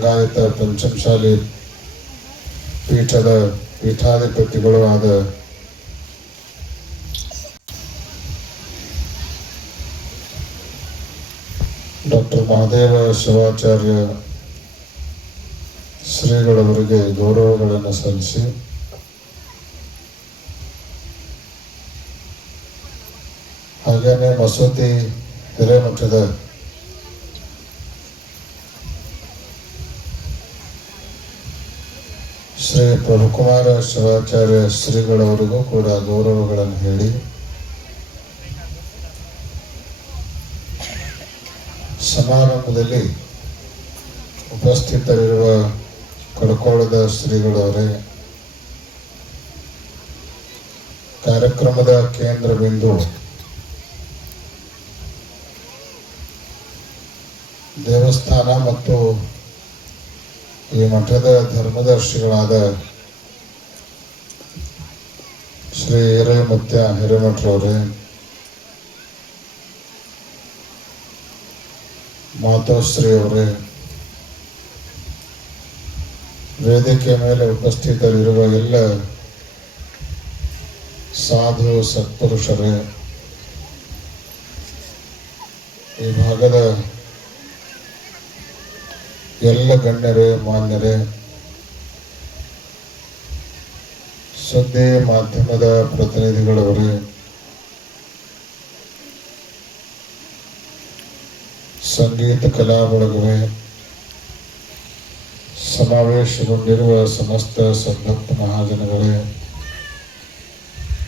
ಲಿಂಗಾಯತ ಪಂಚಮಸಾಲಿ ಪೀಠದ ಪೀಠಾಧಿಪತಿಗಳು ಆದ ಡಾಕ್ಟರ್ ಮಹಾದೇವ ಶಿವಾಚಾರ್ಯ ಶ್ರೀಗಳವರಿಗೆ ಗೌರವಗಳನ್ನು ಸಲ್ಲಿಸಿ ಹಾಗೆಯೇ ಮಸೂತಿ ಹಿರೇಮಠದ ಶ್ರೀ ಪ್ರಭುಕುಮಾರ ಶಿವಾಚಾರ್ಯ ಶ್ರೀಗಳವರಿಗೂ ಕೂಡ ಗೌರವಗಳನ್ನು ಹೇಳಿ ಸಮಾರಂಭದಲ್ಲಿ ಉಪಸ್ಥಿತರಿರುವ ಕಡಕೋಳದ ಶ್ರೀಗಳವರೇ, ಕಾರ್ಯಕ್ರಮದ ಕೇಂದ್ರ ಬಿಂದು ದೇವಸ್ಥಾನ ಮತ್ತು ಈ ಮಠದ ಧರ್ಮದರ್ಶಿಗಳಾದ ಶ್ರೀ ಹಿರೇಮತ್ಯ ಹಿರೇಮಠರವರೇ, ಮಾತೋಶ್ರೀ ಅವರೇ, ವೇದಿಕೆ ಮೇಲೆ ಉಪಸ್ಥಿತರಿರುವ ಎಲ್ಲ ಸಾಧು ಸತ್ಪುರುಷರೇ, ಈ ಭಾಗದ ಎಲ್ಲ ಗಣ್ಯರೇ, ಮಾನ್ಯರೇ, ಸುದ್ದಿ ಮಾಧ್ಯಮದ ಪ್ರತಿನಿಧಿಗಳವರೇ, ಸಂಗೀತ ಕಲಾ ಬಳಗವೇ, ಸಮಾವೇಶಗೊಂಡಿರುವ ಸಮಸ್ತ ಸದ್ಭಕ್ತ ಮಹಾಜನಗಳೇ,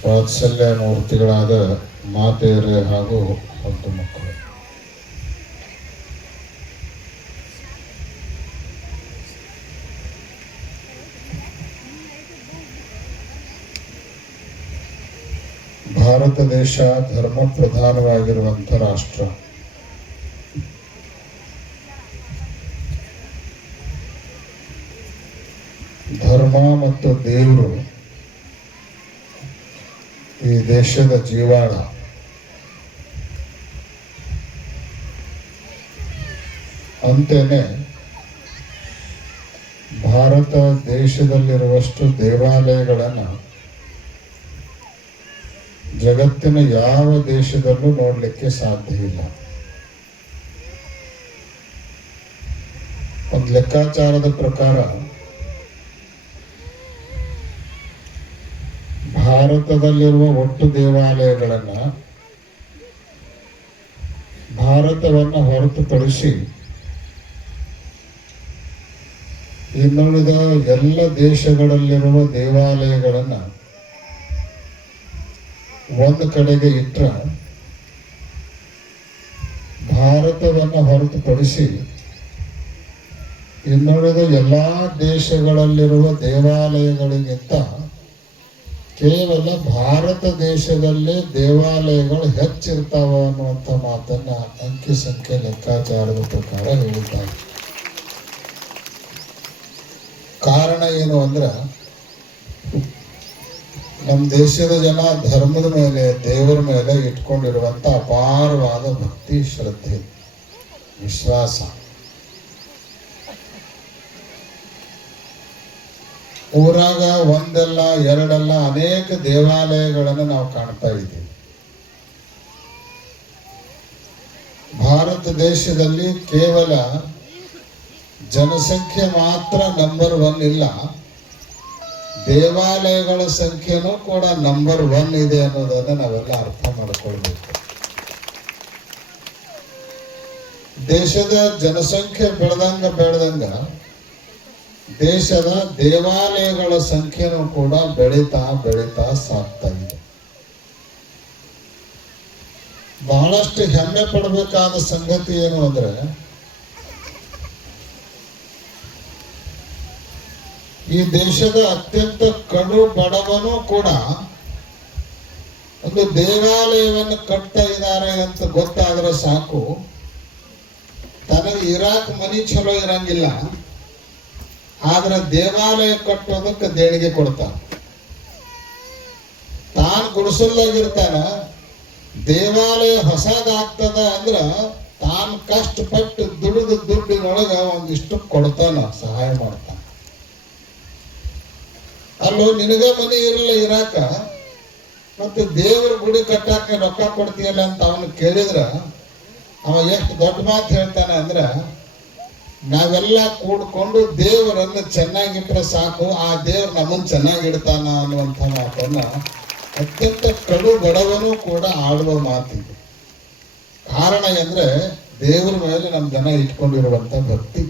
ವಾತ್ಸಲ್ಯ ಮೂರ್ತಿಗಳಾದ ಮಾತೆಯರೇ ಹಾಗೂ ಮುದ್ದು ಮಕ್ಕಳು, ಭಾರತ ದೇಶ ಧರ್ಮ ಪ್ರಧಾನವಾಗಿರುವಂಥ ರಾಷ್ಟ್ರ. ಧರ್ಮ ಮತ್ತು ದೇವರು ಈ ದೇಶದ ಜೀವಾಳ. ಅಂತೆಯೇ ಭಾರತ ದೇಶದಲ್ಲಿರುವಷ್ಟು ದೇವಾಲಯಗಳನ್ನು ಜಗತ್ತಿನ ಯಾವ ದೇಶದಲ್ಲೂ ನೋಡಲಿಕ್ಕೆ ಸಾಧ್ಯ ಇಲ್ಲ. ಒಂದು ಲೆಕ್ಕಾಚಾರದ ಪ್ರಕಾರ ಭಾರತದಲ್ಲಿರುವ ಒಟ್ಟು ದೇವಾಲಯಗಳನ್ನು ಭಾರತವನ್ನು ಹೊರತುಪಡಿಸಿ ಇನ್ನುಳಿದ ಎಲ್ಲ ದೇಶಗಳಲ್ಲಿರುವ ದೇವಾಲಯಗಳನ್ನು ಒಂದು ಕಡೆಗೆ ಇಟ್ಟರೆ ಭಾರತವನ್ನು ಹೊರತುಪಡಿಸಿ ಇನ್ನುಳಿದ ಎಲ್ಲ ದೇಶಗಳಲ್ಲಿರುವ ದೇವಾಲಯಗಳಿಗಿಂತ ಕೇವಲ ಭಾರತ ದೇಶದಲ್ಲೇ ದೇವಾಲಯಗಳು ಹೆಚ್ಚಿರ್ತಾವ ಅನ್ನುವಂಥ ಮಾತನ್ನ ಅಂಕಿ ಸಂಖ್ಯೆ ಲೆಕ್ಕಾಚಾರದ ಪ್ರಕಾರ ಹೇಳಿದ್ದಾರೆ. ಕಾರಣ ಏನು ಅಂದ್ರೆ, ನಮ್ಮ ದೇಶದ ಜನ ಧರ್ಮದ ಮೇಲೆ, ದೇವರ ಮೇಲೆ ಇಟ್ಕೊಂಡಿರುವಂತ ಅಪಾರವಾದ ಭಕ್ತಿ, ಶ್ರದ್ಧೆ, ವಿಶ್ವಾಸ. ಊರಾಗ ಒಂದಲ್ಲ ಎರಡಲ್ಲ ಅನೇಕ ದೇವಾಲಯಗಳನ್ನು ನಾವು ಕಾಣ್ತಾ ಇದ್ದೀವಿ. ಭಾರತ ದೇಶದಲ್ಲಿ ಕೇವಲ ಜನಸಂಖ್ಯೆ ಮಾತ್ರ ನಂಬರ್ 1 ಇಲ್ಲ, ದೇವಾಲಯಗಳ ಸಂಖ್ಯೆನೂ ಕೂಡ ನಂಬರ್ 1 ಇದೆ ಅನ್ನೋದನ್ನ ನಾವೆಲ್ಲ ಅರ್ಥ ಮಾಡಿಕೊಳ್ಬೇಕು. ದೇಶದ ಜನಸಂಖ್ಯೆ ಬೆಳೆದಂಗ ದೇಶದ ದೇವಾಲಯಗಳ ಸಂಖ್ಯೆನೂ ಕೂಡ ಬೆಳೀತಾ ಸಾಗ್ತಾ ಇದೆ. ಬಹಳಷ್ಟು ಹೆಮ್ಮೆ ಪಡಬೇಕಾದ ಸಂಗತಿ ಏನು ಅಂದ್ರೆ, ಈ ದೇಶದ ಅತ್ಯಂತ ಕಡು ಬಡವನು ಕೂಡ ಒಂದು ದೇವಾಲಯವನ್ನು ಕಟ್ತಾ ಇದ್ದಾರೆ ಅಂತ ಗೊತ್ತಾದ್ರೆ ಸಾಕು, ತನಗೆ ಇರಾಕ್ ಮನಿ ಚಲೋ ಇರಂಗಿಲ್ಲ, ಆದ್ರೆ ದೇವಾಲಯ ಕಟ್ಟೋದಕ್ಕೆ ದೇಣಿಗೆ ಕೊಡ್ತಾನೆ. ತಾನು ಗುಡಿಸಲ್ಲಾಗಿರ್ತಾನ, ದೇವಾಲಯ ಹೊಸದಾಗ್ತದ ಅಂದ್ರ ತಾನು ಕಷ್ಟಪಟ್ಟು ದುಡಿದ ದುಡ್ಡಿನೊಳಗ ಒಂದಿಷ್ಟು ಕೊಡ್ತಾನ, ಸಹಾಯ ಮಾಡ್ತಾನ. ಅಲ್ಲೋ ನಿನಗ ಮನೆ ಇರಲ್ಲ ಇರಾಕ, ಮತ್ತೆ ದೇವ್ರ ಗುಡಿ ಕಟ್ಟಾಕ ರೊಕ್ಕ ಕೊಡ್ತೀಯಲ್ಲ ಅಂತ ಅವನು ಕೇಳಿದ್ರ ಅವ ಎಷ್ಟು ದೊಡ್ಡ ಮಾತು ಹೇಳ್ತಾನೆ ಅಂದ್ರ, ನಾವೆಲ್ಲ ಕೂಡ್ಕೊಂಡು ದೇವರನ್ನು ಚೆನ್ನಾಗಿಟ್ರೆ ಸಾಕು, ಆ ದೇವ್ರು ನಮ್ಮನ್ನು ಚೆನ್ನಾಗಿಡ್ತಾನ ಅನ್ನುವಂಥ ಮಾತನ್ನ ಅತ್ಯಂತ ಕಡು ಬಡವನು ಕೂಡ ಆಡುವ ಮಾತಿದೆ. ಕಾರಣ ಎಂದ್ರೆ ದೇವರ ಮೇಲೆ ನಮ್ಮ ಜನ ಇಟ್ಕೊಂಡಿರುವಂತ ಭಕ್ತಿ.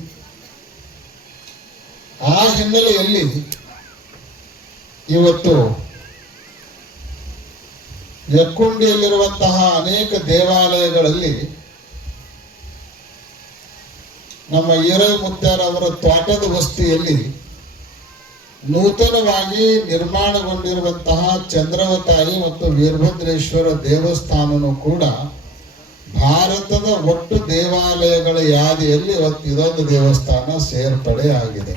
ಆ ಹಿನ್ನೆಲೆಯಲ್ಲಿ ಇವತ್ತು ಯಕ್ಕುಂಡಿಯಲ್ಲಿರುವಂತಹ ಅನೇಕ ದೇವಾಲಯಗಳಲ್ಲಿ ನಮ್ಮ ಈರೈ ಮುತ್ಯಾರವರ ತೋಟದ ವಸ್ತಿಯಲ್ಲಿ ನೂತನವಾಗಿ ನಿರ್ಮಾಣಗೊಂಡಿರುವಂತಹ ಚಂದ್ರವತಾಯಿ ಮತ್ತು ವೀರಭದ್ರೇಶ್ವರ ದೇವಸ್ಥಾನನೂ ಕೂಡ ಭಾರತದ ಒಟ್ಟು ದೇವಾಲಯಗಳ ಯಾದಿಯಲ್ಲಿ ಇವತ್ತು ಇದೊಂದು ದೇವಸ್ಥಾನ ಸೇರ್ಪಡೆ ಆಗಿದೆ.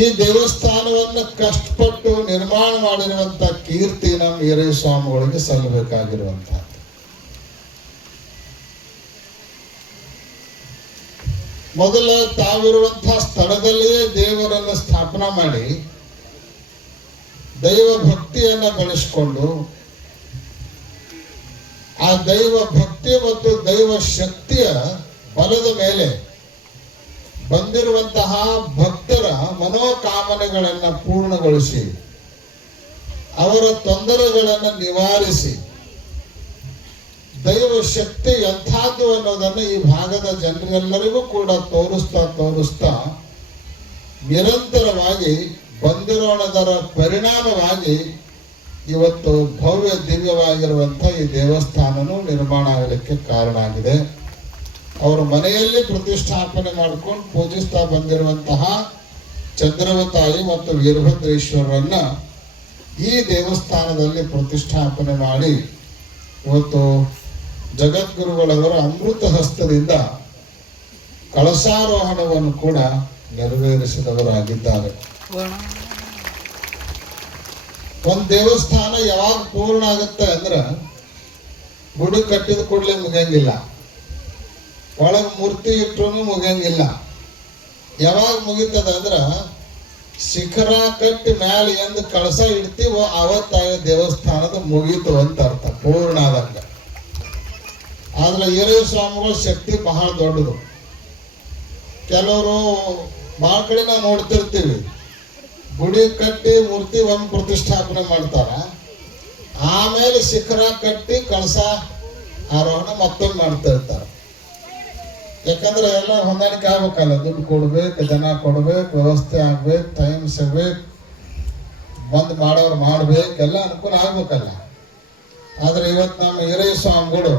ಈ ದೇವಸ್ಥಾನವನ್ನು ಕಷ್ಟಪಟ್ಟು ನಿರ್ಮಾಣ ಮಾಡಿರುವಂತ ಕೀರ್ತಿ ನಮ್ಮ ಈರೈ ಸ್ವಾಮಿಗಳಿಗೆ ಸಲ್ಲಬೇಕಾಗಿರುವಂತಹ. ಮೊದಲ ತಾವಿರುವಂತಹ ಸ್ಥಳದಲ್ಲಿಯೇ ದೇವರನ್ನು ಸ್ಥಾಪನಾ ಮಾಡಿ ದೈವ ಭಕ್ತಿಯನ್ನ ಬೆಳೆಸಿಕೊಂಡು ಆ ದೈವ ಭಕ್ತಿ ಮತ್ತು ದೈವ ಶಕ್ತಿಯ ಬಲದ ಮೇಲೆ ಬಂದಿರುವಂತಹ ಭಕ್ತರ ಮನೋಕಾಮನೆಗಳನ್ನು ಪೂರ್ಣಗೊಳಿಸಿ ಅವರ ತೊಂದರೆಗಳನ್ನು ನಿವಾರಿಸಿ ದೈವ ಶಕ್ತಿ ಎಂಥದ್ದು ಅನ್ನೋದನ್ನು ಈ ಭಾಗದ ಜನರೆಲ್ಲರಿಗೂ ಕೂಡ ತೋರಿಸ್ತಾ ನಿರಂತರವಾಗಿ ಬಂದಿರೋಣದರ ಪರಿಣಾಮವಾಗಿ ಇವತ್ತು ಭವ್ಯ ದಿವ್ಯವಾಗಿರುವಂಥ ಈ ದೇವಸ್ಥಾನನೂ ನಿರ್ಮಾಣ ಆಗಲಿಕ್ಕೆ ಕಾರಣ ಆಗಿದೆ. ಅವರ ಮನೆಯಲ್ಲಿ ಪ್ರತಿಷ್ಠಾಪನೆ ಮಾಡಿಕೊಂಡು ಪೂಜಿಸ್ತಾ ಬಂದಿರುವಂತಹ ಚಂದ್ರವತಾಯಿ ಮತ್ತು ವೀರಭದ್ರೇಶ್ವರರನ್ನ ಈ ದೇವಸ್ಥಾನದಲ್ಲಿ ಪ್ರತಿಷ್ಠಾಪನೆ ಮಾಡಿ ಇವತ್ತು ಜಗದ್ಗುರುಗಳವರ ಅಮೃತ ಹಸ್ತದಿಂದ ಕಳಸಾರೋಹಣವನ್ನು ಕೂಡ ನೆರವೇರಿಸಿದವರಾಗಿದ್ದಾರೆ. ಒಂದು ದೇವಸ್ಥಾನ ಯಾವಾಗ ಪೂರ್ಣ ಆಗುತ್ತೆ ಅಂದ್ರೆ ಗುಡಿ ಕಟ್ಟಿದ ಕೂಡಲೇ ಮುಗಿಯಂಗಿಲ್ಲ, ಒಳಗೆ ಮೂರ್ತಿ ಇಟ್ಟರು ಮುಗಿಯಂಗಿಲ್ಲ. ಯಾವಾಗ ಮುಗಿತದ ಅಂದ್ರ ಶಿಖರ ಕಟ್ಟಿ ಮ್ಯಾಲೆ ಎಂದು ಕಳಸ ಇಡ್ತೀವೋ ಅವತ್ತ ದೇವಸ್ಥಾನದ ಮುಗೀತು ಅಂತ ಅರ್ಥ, ಪೂರ್ಣ ಆದಂಗ. ಆದ್ರೆ ಈರೈ ಸ್ವಾಮಿಗಳ ಶಕ್ತಿ ಬಹಳ ದೊಡ್ಡದು. ಕೆಲವರು ಬಹಳ ಕಡೆ ನಾವು ನೋಡ್ತಿರ್ತೀವಿ, ಗುಡಿ ಕಟ್ಟಿ ಮೂರ್ತಿ ಒಮ್ಮೆ ಪ್ರತಿಷ್ಠಾಪನೆ ಮಾಡ್ತಾರ, ಆಮೇಲೆ ಶಿಖರ ಕಟ್ಟಿ ಕಳಸ ಆರೋಹಣ ಮತ್ತೊಮ್ಮೆ ಮಾಡ್ತಾ ಇರ್ತಾರೆ. ಯಾಕಂದ್ರೆ ಎಲ್ಲ ಹೊಂದಾಣಿಕೆ ಆಗ್ಬೇಕಲ್ಲ, ದುಡ್ಡು ಕೊಡ್ಬೇಕು, ಜನ ಕೊಡ್ಬೇಕು, ವ್ಯವಸ್ಥೆ ಆಗ್ಬೇಕು, ಟೈಮ್ ಸಿಗ್ಬೇಕು, ಬಂದ್ ಮಾಡೋರು ಮಾಡ್ಬೇಕು, ಎಲ್ಲ ಅನುಕೂಲ ಆಗ್ಬೇಕಲ್ಲ. ಆದ್ರೆ ಇವತ್ತು ನಮ್ಮ ಈರೈ ಸ್ವಾಮಿಗಳು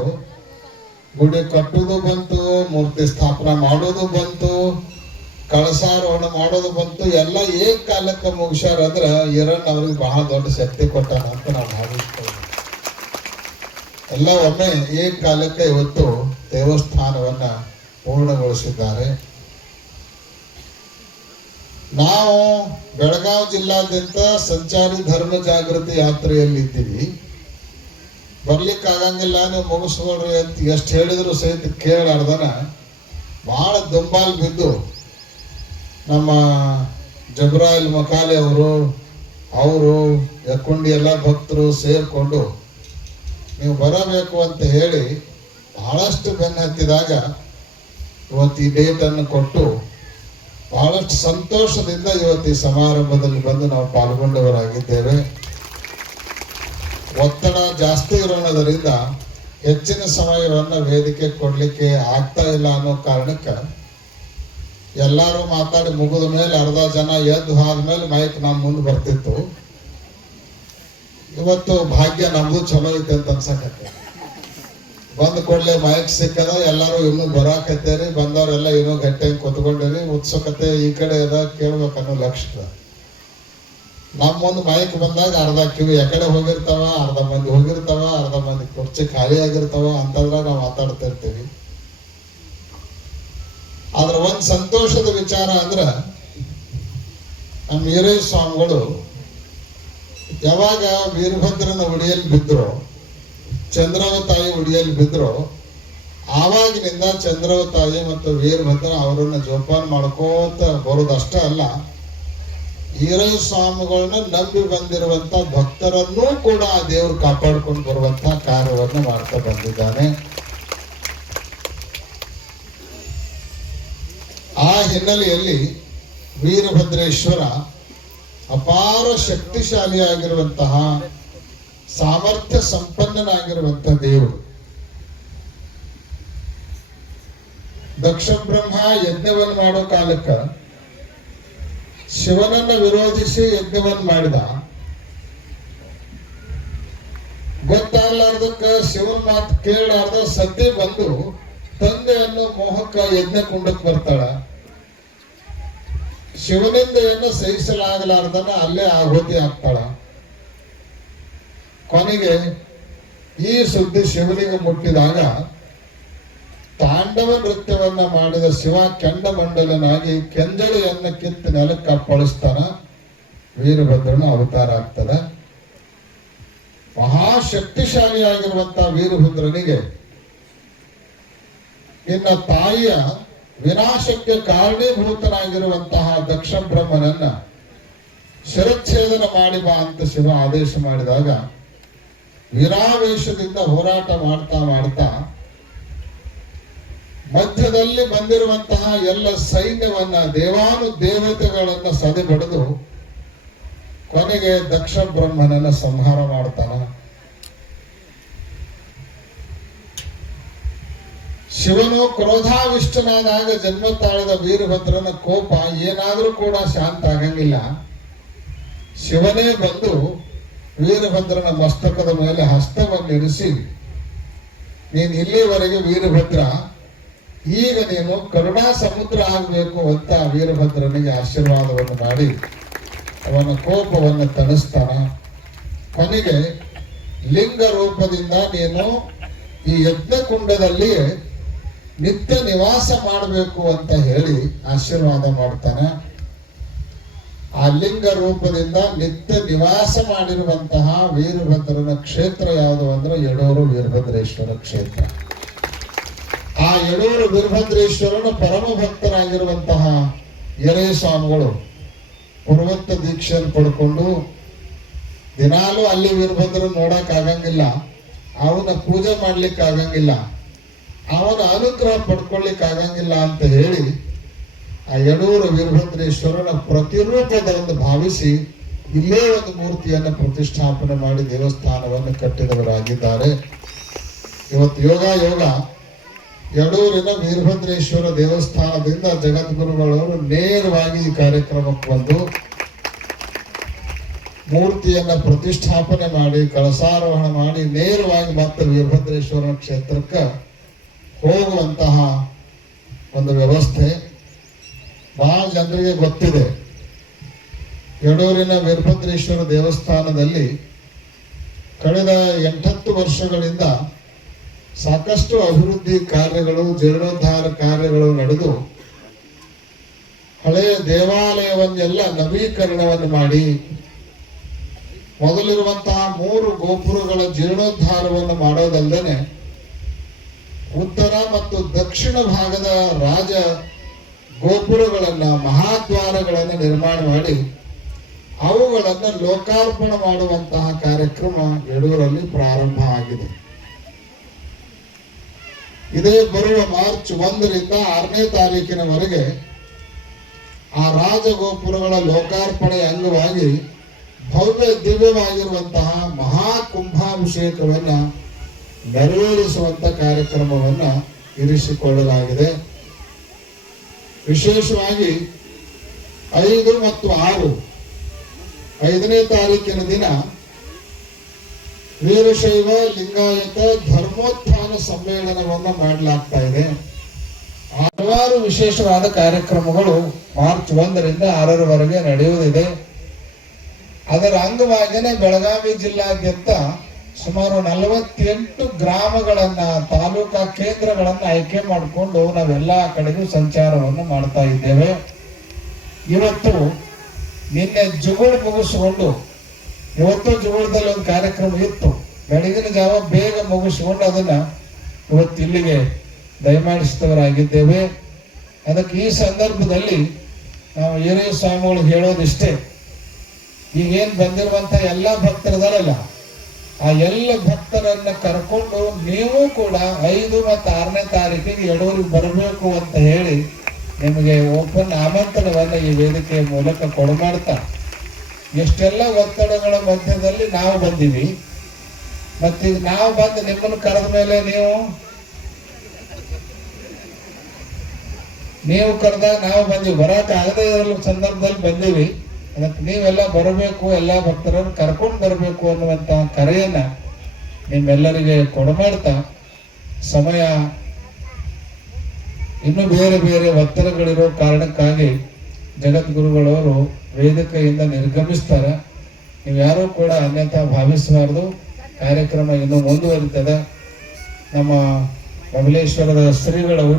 ಗುಡಿ ಕಟ್ಟುವುದು ಬಂತು, ಮೂರ್ತಿ ಸ್ಥಾಪನೆ ಮಾಡೋದು ಬಂತು, ಕಳಸಾರೋಹಣ ಮಾಡೋದು ಬಂತು, ಎಲ್ಲ ಏಕ್ ಕಾಲಕ್ಕೆ ಮುಗಿಸ್ಯಾರ ಅಂದ್ರೆ ಈರಣ್ಣ ಅವ್ರಿಗೆ ಬಹಳ ದೊಡ್ಡ ಶಕ್ತಿ ಕೊಟ್ಟಾನ ಅಂತ ನಾವು ಭಾವಿಸ್ತೇವೆ. ಎಲ್ಲ ಒಮ್ಮೆ ಏಕ್ ಕಾಲಕ್ಕೆ ಇವತ್ತು ದೇವಸ್ಥಾನವನ್ನ ಪೂರ್ಣಗೊಳಿಸಿದ್ದಾರೆ. ನಾವು ಬೆಳಗಾವಿ ಜಿಲ್ಲಾದ್ಯಂತ ಸಂಚಾರಿ ಧರ್ಮ ಜಾಗೃತಿ ಯಾತ್ರೆಯಲ್ಲಿದ್ದೀವಿ. ಬರ್ಲಿಕ್ಕೆ ಆಗಂಗಿಲ್ಲ, ನೀವು ಮುಗಿಸ್ಕೊಳ್ರಿ ಅಂತ ಎಷ್ಟು ಹೇಳಿದ್ರು ಸಹಿತ ಕೇಳಾರ್ದನ ಬಹಳ ದುಂಬಾಲ್ ಬಿದ್ದು ನಮ್ಮ ಜಬ್ರಾಯಿಲ್ ಮಕಾಲೆ ಅವರು ಯಕ್ಕುಂಡಿ ಎಲ್ಲ ಭಕ್ತರು ಸೇರ್ಕೊಂಡು ನೀವು ಬರಬೇಕು ಅಂತ ಹೇಳಿ ಬಹಳಷ್ಟು ಬೆನ್ನ ಹತ್ತಿದಾಗ ಇವತ್ತು ಈ ಡೇಟ್ ಅನ್ನು ಕೊಟ್ಟು ಬಹಳಷ್ಟು ಸಂತೋಷದಿಂದ ಇವತ್ತು ಈ ಸಮಾರಂಭದಲ್ಲಿ ಬಂದು ನಾವು ಪಾಲ್ಗೊಂಡವರಾಗಿದ್ದೇವೆ. ಒತ್ತಡ ಜಾಸ್ತಿ ಇರೋಣದರಿಂದ ಹೆಚ್ಚಿನ ಸಮಯವನ್ನು ವೇದಿಕೆ ಕೊಡ್ಲಿಕ್ಕೆ ಆಗ್ತಾ ಇಲ್ಲ ಅನ್ನೋ ಕಾರಣಕ್ಕೆ ಎಲ್ಲರೂ ಮಾತಾಡಿ ಮುಗಿದ ಮೇಲೆ ಅರ್ಧ ಜನ ಎದ್ದು ಆದ್ಮೇಲೆ ಮೈಕ್ ನಮ್ಮ ಮುಂದೆ ಬರ್ತಿತ್ತು. ಇವತ್ತು ಭಾಗ್ಯ ನಮ್ದು ಚಲೋ ಐತೆ ಅಂತ ಅನ್ಸಕತ್ತೆ. ಬಂದ ಕೂಡಲೇ ಮೈಕ್ ಸಿಕ್ಕದ, ಎಲ್ಲರೂ ಇನ್ನೂ ಬರಾಕತ್ತೇರಿ, ಬಂದವರೆಲ್ಲ ಇನ್ನೂ ಗಟ್ಟಿಯಾಗಿ ಕೂತ್ಕೊಂಡಿರಿ, ಉತ್ಸುಕತೆ ಈ ಕಡೆ ಅದ ಕೇಳ್ಬೇಕನ್ನೋ ಲಕ್ಷ್ಯ. ನಮ್ಮ ಮುಂದೆ ಮೈಕ್ ಬಂದಾಗ ಅರ್ಧ ಕಿವಿ ಎಕಡೆ ಹೋಗಿರ್ತಾವ, ಅರ್ಧ ಮಂದಿ ಹೋಗಿರ್ತಾವ, ಅರ್ಧ ಮಂದಿ ಕುರ್ಚಿ ಖಾಲಿ ಆಗಿರ್ತಾವ ಅಂತಂದ್ರೆ ನಾವು ಮಾತಾಡ್ತಾ ಇರ್ತೀವಿ. ಆದ್ರೆ ಒಂದ್ ಸಂತೋಷದ ವಿಚಾರ ಅಂದ್ರ ನಮ್ಮ ಈರೈ ಸ್ವಾಮಿಗಳು ಯಾವಾಗ ವೀರಭದ್ರನ ಉಡಿಯಲ್ಲಿ ಬಿದ್ರು ಚಂದ್ರವ ತಾಯಿ ಉಡಿಯಲ್ಲಿ ಬಿದ್ರು, ಆವಾಗಿನಿಂದ ಚಂದ್ರವ ತಾಯಿ ಮತ್ತು ವೀರಭದ್ರ ಅವರನ್ನ ಜೋಪಾನ ಮಾಡ್ಕೋತ ಬರೋದಷ್ಟೇ ಅಲ್ಲ, ಈರಯ್ಯ ಸ್ವಾಮಿಗಳನ್ನ ನಂಬಿ ಬಂದಿರುವಂತ ಭಕ್ತರನ್ನೂ ಕೂಡ ಆ ದೇವರು ಕಾಪಾಡಿಕೊಂಡು ಬರುವಂತ ಕಾರ್ಯವನ್ನು ಮಾಡ್ತಾ ಬಂದಿದ್ದಾನೆ. ಆ ಹಿನ್ನೆಲೆಯಲ್ಲಿ ವೀರಭದ್ರೇಶ್ವರ ಅಪಾರ ಶಕ್ತಿಶಾಲಿಯಾಗಿರುವಂತಹ ಸಾಮರ್ಥ್ಯ ಸಂಪನ್ನನಾಗಿರುವಂತಹ ದೇವರು. ದಕ್ಷ ಬ್ರಹ್ಮ ಯಜ್ಞವನ್ನು ಮಾಡೋ ಕಾಲಕ್ಕ ಶಿವನನ್ನ ವಿರೋಧಿಸಿ ಯಜ್ಞವನ್ನು ಮಾಡಿದ. ಗೊತ್ತಾಗ್ಲಾರ್ದಕ್ಕ ಶಿವನ ಮಾತು ಕೇಳಲಾರ್ದ ಸತಿ ಬಂದು ತಂದೆಯನ್ನು ಮೋಹಕ್ಕ ಯಜ್ಞ ಕುಂಡಕ್ಕೆ ಬರ್ತಾಳ. ಶಿವನಿಂದೆಯನ್ನು ಸಹಿಸಲಾಗಲಾರ್ದನ ಅಲ್ಲೇ ಆಹುತಿ ಆಗ್ತಾಳ. ಕೊನೆಗೆ ಈ ಸುದ್ದಿ ಶಿವನಿಗೆ ಮುಟ್ಟಿದಾಗ ತಾಂಡವ ನೃತ್ಯವನ್ನ ಮಾಡಿದ ಶಿವ ಕೆಂಡಮಂಡಲನಾಗಿ ಕೆಂಜಳಿಯನ್ನ ಕಿತ್ತು ನೆಲಕ್ಕೆ ಅಪ್ಪಳಿಸ್ತಾನ. ವೀರಭದ್ರನ ಅವತಾರ ಆಗ್ತದೆ. ಮಹಾಶಕ್ತಿಶಾಲಿಯಾಗಿರುವಂತಹ ವೀರಭದ್ರನಿಗೆ ನಿನ್ನ ತಾಯಿಯ ವಿನಾಶಕ್ಕೆ ಕಾರಣೀಭೂತನಾಗಿರುವಂತಹ ದಕ್ಷ ಬ್ರಹ್ಮನನ್ನ ಶಿರಚ್ಛೇದನ ಮಾಡಿ ಬಾ ಅಂತ ಶಿವ ಆದೇಶ ಮಾಡಿದಾಗ ವೀರಾವೇಶದಿಂದ ಹೋರಾಟ ಮಾಡ್ತಾ ಮಾಡ್ತಾ ಮಧ್ಯದಲ್ಲಿ ಬಂದಿರುವಂತಹ ಎಲ್ಲ ಸೈನ್ಯವನ್ನ ದೇವಾನುದೇವತೆಗಳನ್ನ ಸದೆಬಡಿದು ಕೊನೆಗೆ ದಕ್ಷ ಬ್ರಹ್ಮನನ್ನ ಸಂಹಾರ ಮಾಡ್ತಾನ. ಶಿವನು ಕ್ರೋಧಾವಿಷ್ಟನಾದಾಗ ಜನ್ಮ ತಾಳಿದ ವೀರಭದ್ರನ ಕೋಪ ಏನಾದ್ರೂ ಕೂಡ ಶಾಂತ ಆಗಂಗಿಲ್ಲ. ಶಿವನೇ ಬಂದು ವೀರಭದ್ರನ ಮಸ್ತಕದ ಮೇಲೆ ಹಸ್ತವನ್ನಿರಿಸಿ, ನೀನು ಇಲ್ಲಿವರೆಗೆ ವೀರಭದ್ರ, ಈಗ ನೀನು ಕರುಣಾ ಸಮುದ್ರ ಆಗಬೇಕು ಅಂತ ವೀರಭದ್ರನಿಗೆ ಆಶೀರ್ವಾದವನ್ನು ಮಾಡಿ ಅವನ ಕೋಪವನ್ನು ತಣಿಸ್ತಾನ. ಕೊನೆಗೆ ಲಿಂಗ ರೂಪದಿಂದ ನೀನು ಈ ಯಜ್ಞಕುಂಡದಲ್ಲಿ ನಿತ್ಯ ನಿವಾಸ ಮಾಡಬೇಕು ಅಂತ ಹೇಳಿ ಆಶೀರ್ವಾದ ಮಾಡ್ತಾನೆ. ಆ ಲಿಂಗ ರೂಪದಿಂದ ನಿತ್ಯ ನಿವಾಸ ಮಾಡಿರುವಂತಹ ವೀರಭದ್ರನ ಕ್ಷೇತ್ರ ಯಾವುದು ಅಂದ್ರೆ ಯಡೂರು ವೀರಭದ್ರೇಶ್ವರ ಕ್ಷೇತ್ರ. ಆ ಯಡೂರು ವೀರಭದ್ರೇಶ್ವರನ ಪರಮ ಭಕ್ತರಾಗಿರುವಂತಹ ಯರಯ್ಯ ಸ್ವಾಮಿಗಳು ಪೂರ್ವತ್ತ ದೀಕ್ಷೆಯನ್ನು ಪಡ್ಕೊಂಡು ದಿನಾಲೂ ಅಲ್ಲಿ ವೀರಭದ್ರ ನೋಡಕ್ ಆಗಂಗಿಲ್ಲ, ಅವನ ಪೂಜೆ ಮಾಡ್ಲಿಕ್ಕೆ ಆಗಂಗಿಲ್ಲ, ಅವನ ಅನುಗ್ರಹ ಪಡ್ಕೊಳ್ಳಿಕ್ಕೆ ಆಗಂಗಿಲ್ಲ ಅಂತ ಹೇಳಿ ಆ ಯಡೂರು ವೀರಭದ್ರೇಶ್ವರನ ಪ್ರತಿರೂಪದೊಂದು ಭಾವಿಸಿ ಇಲ್ಲೇ ಒಂದು ಮೂರ್ತಿಯನ್ನು ಪ್ರತಿಷ್ಠಾಪನೆ ಮಾಡಿ ದೇವಸ್ಥಾನವನ್ನು ಕಟ್ಟಿದವರಾಗಿದ್ದಾರೆ. ಇವತ್ತು ಯೋಗ ಯಡೂರಿನ ವೀರಭದ್ರೇಶ್ವರ ದೇವಸ್ಥಾನದಿಂದ ಜಗದ್ಗುರುಗಳವರು ನೇರವಾಗಿ ಈ ಕಾರ್ಯಕ್ರಮಕ್ಕೆ ಬಂದು ಮೂರ್ತಿಯನ್ನ ಪ್ರತಿಷ್ಠಾಪನೆ ಮಾಡಿ ಕಳಸಾರೋಹಣ ಮಾಡಿ ನೇರವಾಗಿ ಮತ್ತೆ ವೀರಭದ್ರೇಶ್ವರ ಕ್ಷೇತ್ರಕ್ಕೆ ಹೋಗುವಂತಹ ಒಂದು ವ್ಯವಸ್ಥೆ ಬಹಳ ಜನರಿಗೆ ಗೊತ್ತಿದೆ. ಯಡೂರಿನ ವೀರಭದ್ರೇಶ್ವರ ದೇವಸ್ಥಾನದಲ್ಲಿ ಕಳೆದ 8-10 ವರ್ಷಗಳಿಂದ ಸಾಕಷ್ಟು ಅಭಿವೃದ್ಧಿ ಕಾರ್ಯಗಳು, ಜೀರ್ಣೋದ್ಧಾರ ಕಾರ್ಯಗಳು ನಡೆದು ಹಳೆಯ ದೇವಾಲಯವನ್ನೆಲ್ಲ ನವೀಕರಣವನ್ನು ಮಾಡಿ ಮೊದಲಿರುವಂತಹ 3 ಗೋಪುರಗಳ ಜೀರ್ಣೋದ್ಧಾರವನ್ನು ಮಾಡೋದಲ್ಲದೆ ಉತ್ತರ ಮತ್ತು ದಕ್ಷಿಣ ಭಾಗದ ರಾಜ ಗೋಪುರಗಳನ್ನ, ಮಹಾದ್ವಾರಗಳನ್ನು ನಿರ್ಮಾಣ ಮಾಡಿ ಅವುಗಳನ್ನು ಲೋಕಾರ್ಪಣೆ ಮಾಡುವಂತಹ ಕಾರ್ಯಕ್ರಮ ಯಡೂರಲ್ಲಿ ಪ್ರಾರಂಭ ಆಗಿದೆ. ಇದೇ ಬರುವ ಮಾರ್ಚ್ 1ರಿಂದ 6ನೇ ತಾರೀಕಿನವರೆಗೆ ಆ ರಾಜಗೋಪುರಗಳ ಲೋಕಾರ್ಪಣೆ ಅಂಗವಾಗಿ ಭವ್ಯ ದಿವ್ಯವಾಗಿರುವಂತಹ ಮಹಾಕುಂಭಾಭಿಷೇಕವನ್ನ ನೆರವೇರಿಸುವಂತ ಕಾರ್ಯಕ್ರಮವನ್ನ ಇರಿಸಿಕೊಳ್ಳಲಾಗಿದೆ. ವಿಶೇಷವಾಗಿ 5 ಮತ್ತು 6 5ನೇ ತಾರೀಕಿನ ದಿನ ವೀರಶೈವ ಲಿಂಗಾಯತ ಧರ್ಮೋತ್ಥಾನ ಸಮ್ಮೇಳನವನ್ನು ಮಾಡಲಾಗ್ತಾ ಇದೆ. ಹಲವಾರು ವಿಶೇಷವಾದ ಕಾರ್ಯಕ್ರಮಗಳು ಮಾರ್ಚ್ 1ರಿಂದ 6ರವರೆಗೆ ನಡೆಯುವುದಿದೆ. ಅದರ ಅಂಗವಾಗಿಯೇ ಬೆಳಗಾವಿ ಜಿಲ್ಲಾದ್ಯಂತ ಸುಮಾರು 48 ಗ್ರಾಮಗಳನ್ನ, ತಾಲೂಕಾ ಕೇಂದ್ರಗಳನ್ನ ಆಯ್ಕೆ ಮಾಡಿಕೊಂಡು ನಾವೆಲ್ಲ ಕಡೆಗೂ ಸಂಚಾರವನ್ನು ಮಾಡ್ತಾ ಇದ್ದೇವೆ. ಇವತ್ತು ನಿನ್ನೆ ಜುಗುಳು ಮುಗಿಸಿಕೊಂಡು, ಇವತ್ತು ಜುಗುಳದಲ್ಲಿ ಒಂದು ಕಾರ್ಯಕ್ರಮ ಇತ್ತು, ಬೆಳಗಿನ ಜಾವ ಬೇಗ ಮುಗಿಸ್ಕೊಂಡು ಅದನ್ನ ಇವತ್ತು ಇಲ್ಲಿಗೆ ದಯಮಾಡಿಸಿದವರಾಗಿದ್ದೇವೆ. ಅದಕ್ಕೆ ಈ ಸಂದರ್ಭದಲ್ಲಿ ನಾವು ಹಿರಿಯ ಸ್ವಾಮಿಗಳು ಹೇಳೋದಿಷ್ಟೇ, ಈಗೇನ್ ಬಂದಿರುವಂತ ಎಲ್ಲ ಭಕ್ತರದಾರಲ್ಲ, ಆ ಎಲ್ಲ ಭಕ್ತರನ್ನ ಕರ್ಕೊಂಡು ನೀವು ಕೂಡ 5 ಮತ್ತು 6ನೇ ತಾರೀಕಿಗೆ ಯಡೂರಿಗೆ ಬರಬೇಕು ಅಂತ ಹೇಳಿ ನಿಮಗೆ ಓಪನ್ ಆಮಂತ್ರಣವನ್ನ ಈ ವೇದಿಕೆಯ ಮೂಲಕ ಕೊಡಮಾಡ್ತಾ, ಎಷ್ಟೆಲ್ಲ ಒತ್ತಡಗಳ ಮಧ್ಯದಲ್ಲಿ ನಾವು ಬಂದೀವಿ, ಮತ್ತೀಗ ನಾವು ಬಂದು ನಿಮ್ಮನ್ನು ಕರೆದ ಮೇಲೆ ನೀವು ಕರೆದಾಗ ನಾವು ಬಂದೀವಿ, ಬರಕ್ಕೆ ಆಗದೇ ಇರೋ ಸಂದರ್ಭದಲ್ಲಿ ಬಂದೀವಿ. ಅದಕ್ಕೆ ನೀವೆಲ್ಲ ಬರಬೇಕು, ಎಲ್ಲ ಭಕ್ತರನ್ನು ಕರ್ಕೊಂಡು ಬರಬೇಕು ಅನ್ನುವಂತ ಕರೆಯನ್ನ ನಿಮ್ಮೆಲ್ಲರಿಗೆ ಕೊಡಮಾಡ್ತಾ, ಸಮಯ ಇನ್ನು ಬೇರೆ ಬೇರೆ ಒತ್ತಡಗಳಿರೋ ಕಾರಣಕ್ಕಾಗಿ ಜಗದ್ಗುರುಗಳವರು ವೇದಿಕೆಯಿಂದ ನಿರ್ಗಮಿಸ್ತಾರೆ. ನೀವು ಯಾರೂ ಕೂಡ ಅನ್ಯಥಾ ಭಾವಿಸಬಾರ್ದು. ಕಾರ್ಯಕ್ರಮ ಇನ್ನೂ ಮುಂದುವರಿತದೆ. ನಮ್ಮ ಬಬಲೇಶ್ವರದ ಶ್ರೀಗಳವರು